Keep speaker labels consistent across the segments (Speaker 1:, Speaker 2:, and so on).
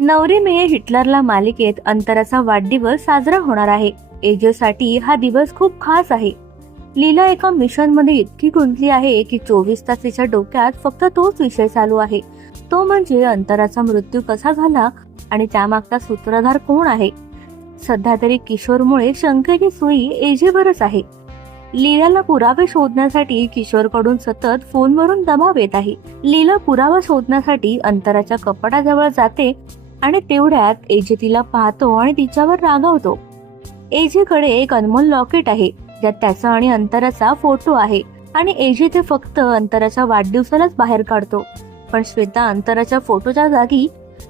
Speaker 1: नवरी मे हिटलरला मालिकेत अंतराचा वाढदिवस साजरा होणार आहे. एजेसाठी हा दिवस खूप खास आहे. लीला एका मिशनमध्ये इतकी गुंतली आहे की चोवीस तास तिच्या डोक्यात फक्त तोच विषय चालू आहे. तो म्हणजे अंतराचा मृत्यू कसा झाला आणि त्यामागचा सूत्रधार कोण आहे? सध्या तरी किशोरमुळे शंकेची सुई एजेवरच आहे. लीलाला पुरावे शोधण्यासाठी किशोरकडून सतत फोनवरून दबाव येत आहे. लीला पुरावा शोधण्यासाठी अंतराच्या कपाटाजवळ जाते आणि तेवढ्यात एजे तिला पाहतो आणि तिच्यावर रागावतो. एजेकडे एक अनमोल लॉकेट आहे ज्यात त्याचा आणि अंतराचा फोटो आहे आणि एजे ते फक्त अंतराच्या वाढदिवसालाच बाहेर काढतो. पण श्वेता अंतराच्या फोटोच्या जागी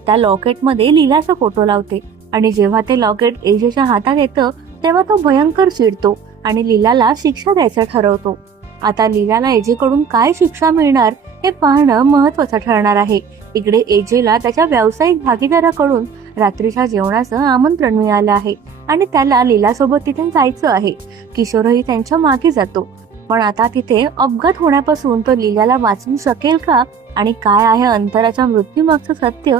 Speaker 1: त्या लॉकेटमध्ये लीलाचा फोटो लावते आणि जेव्हा ते लॉकेट एजेच्या हातात येतं तेव्हा तो भयंकर चिडतो आणि लीलाला शिक्षा द्यायचं ठरवतो. आता लीलाला एजेकडून काय शिक्षा मिळणार हे पाहणं महत्वाचं ठरणार आहे. इकडे एजेला त्याच्या व्यावसायिक भागीदाराकडून रात्रीच्या जेवणाचं आमंत्रण मिळालं आहे आणि त्याला लीलासोबत तिथे जायचं आहे. किशोरही त्यांच्या मागे जातो. पण आता तिथे अपघात होण्यापासून तो लीलाला वाचवू शकेल का? आणि काय आहे अंतराच्या मृत्यूमागचं सत्य?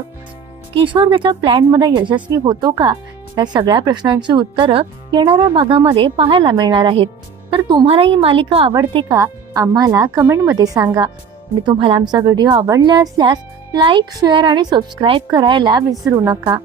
Speaker 1: किशोर त्याच्या प्लॅनमध्ये यशस्वी होतो का? या सगळ्या प्रश्नांची उत्तरं येणाऱ्या भागामध्ये पाहायला मिळणार आहेत. तर तुम्हाला ही मालिका आवडते का? आम्हाला कमेंटमध्ये सांगा. आणि तुम्हाला आमचा व्हिडिओ आवडला असल्यास लाईक शेअर आणि सबस्क्राईब करायला विसरू नका.